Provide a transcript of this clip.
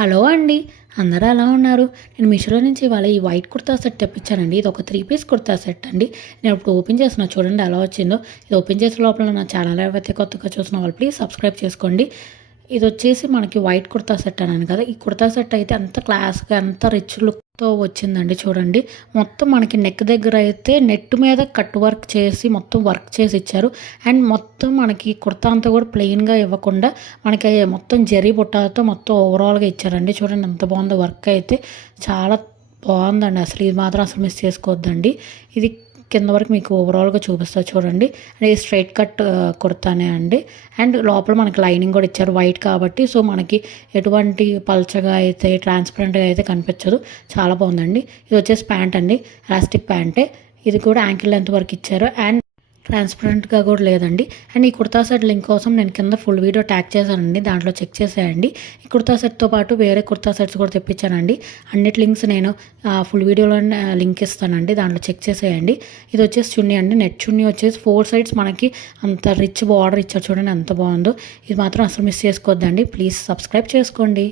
Hello అండి. అందరూ ఎలా ఉన్నారు? నేను మీషోలో నుంచి ఇవాళ ఈ వైట్ కుర్తా సెట్ తెప్పించానండి. ఇది ఒక 3 పీస్ కుర్తా సెట్ అండి. నేను ఇప్పుడు ఓపెన్ చేస్తున్నా, చూడండి ఎలా వచ్చిందో. ఇది ఓపెన్ చేసే లోపల నా ఛానల్ ఎవరైతే కొత్తగా చూసిన వాళ్ళు ప్లీజ్ సబ్స్క్రైబ్ చేసుకోండి. ఇది వచ్చేసి మనకి వైట్ కుర్తా సెట్ అన్నాను కదా, ఈ కుర్తా సెట్ అయితే ఎంత క్లాస్గా ఎంత రిచ్ లుక్తో వచ్చిందండి. చూడండి, మొత్తం మనకి నెక్ దగ్గర అయితే నెట్ మీద కట్ వర్క్ చేసి మొత్తం వర్క్ చేసి ఇచ్చారు. అండ్ మొత్తం మనకి కుర్తా అంతా కూడా ప్లెయిన్గా ఇవ్వకుండా మనకి మొత్తం జరీ బుట్టాలతో మొత్తం ఓవరాల్గా ఇచ్చారండి. చూడండి ఎంత బాగుందో, వర్క్ అయితే చాలా బాగుందండి. అసలు ఇది మాత్రం అసలు మిస్ చేసుకోవద్దండి. ఇది కింద వరకు మీకు ఓవరాల్గా చూపిస్తా చూడండి. అండ్ ఇది స్ట్రైట్ కట్ కుర్తానే అండి. అండ్ లోపల మనకి లైనింగ్ కూడా ఇచ్చారు వైట్ కాబట్టి, సో మనకి ఎటువంటి పల్చగా అయితే ట్రాన్స్పరెంట్గా అయితే కనిపించదు. చాలా బాగుందండి. ఇది వచ్చేసి ప్యాంట్ అండి, ఎలాస్టిక్ ప్యాంటే. ఇది కూడా యాంకిల్ లెంత్ వరకు ఇచ్చారు అండ్ ట్రాన్స్పరెంట్గా కూడా లేదండి. అండ్ ఈ కుర్తా సెట్ లింక్ కోసం నేను కింద ఫుల్ వీడియో ట్యాగ్ చేశానండి, దాంట్లో చెక్ చేసేయండి. ఈ కుర్తా సెట్తో పాటు వేరే కుర్తా సెట్స్ కూడా తెప్పించానండి. అన్నిటి లింక్స్ నేను ఫుల్ వీడియోలో లింక్ ఇస్తానండి, దాంట్లో చెక్ చేసేయండి. ఇది వచ్చేసి చున్నీ అండి, నెట్ చున్నీ వచ్చేసి 4 సైడ్స్ మనకి అంత రిచ్ బార్డర్ ఇచ్చారు. చూడండి ఎంత బాగుందో. ఇది మాత్రం అసలు మిస్ చేసుకోవద్దండి. ప్లీజ్ సబ్స్క్రైబ్ చేసుకోండి.